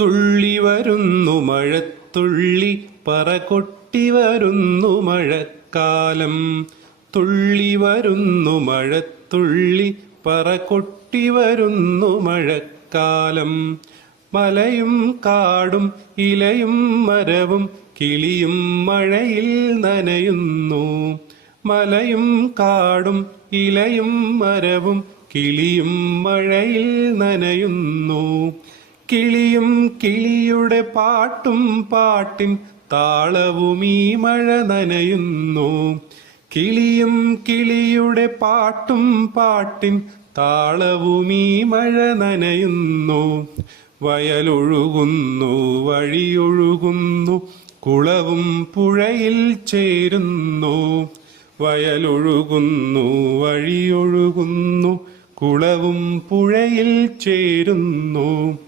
തുള്ളി വരുന്നു മഴത്തുള്ളി പറകൊട്ടി വരുന്നു മഴക്കാലം. തുള്ളി വരുന്നു മഴത്തുള്ളി പറകൊട്ടി വരുന്നു മഴക്കാലം. മലയും കാടും ഇലയും മരവും കിളിയും മഴയിൽ നനയുന്നു. മലയും കാടും ഇലയും മരവും കിളിയും മഴയിൽ നനയുന്നു. കിളിയും കിളിയുടെ പാട്ടും പാട്ടിൻ താളവും ഈ മഴ നനയുന്നു. കിളിയും കിളിയുടെ പാട്ടും പാട്ടിൻ താളവും ഈ മഴ നനയുന്നു. വയലൊഴുകുന്നു വഴിയൊഴുകുന്നു കുളവും പുഴയിൽ ചേരുന്നു. വയലൊഴുകുന്നു വഴിയൊഴുകുന്നു കുളവും പുഴയിൽ ചേരുന്നു.